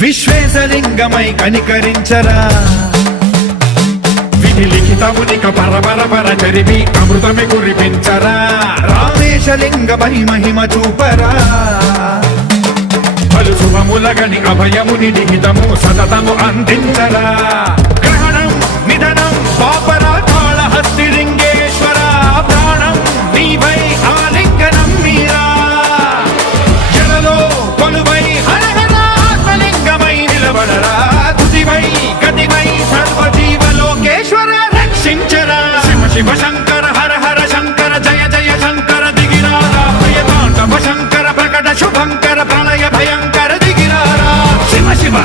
విశ్వేశలింగమై కనికరించరా విధి లిఖితమునిక పరపర చరివి అమృతమి కురిపించరా రామేశలింగమై మహిమ చూపరా పలు శుభములగని అభయముని నిహితము సతతము అందించరా గ్రహణం నిధనం పాపరా కాళహస్తిలింగేశ్వర ప్రాణం నీవై ఆలింగనం మీరా జలలో కొలువై హరహర ఆత్మలింగమై నిలబడరా తుదివై గతివై సర్వజీవలోకేశ్వర రక్షించరా శివ శివ శంకర హర హర శంకర జయ జయ శంకర దిగిరారా ప్రియతాండవ శంకర ప్రకట శుభంకర ప్రళయ భయంకర దిగిరారా శివ శివ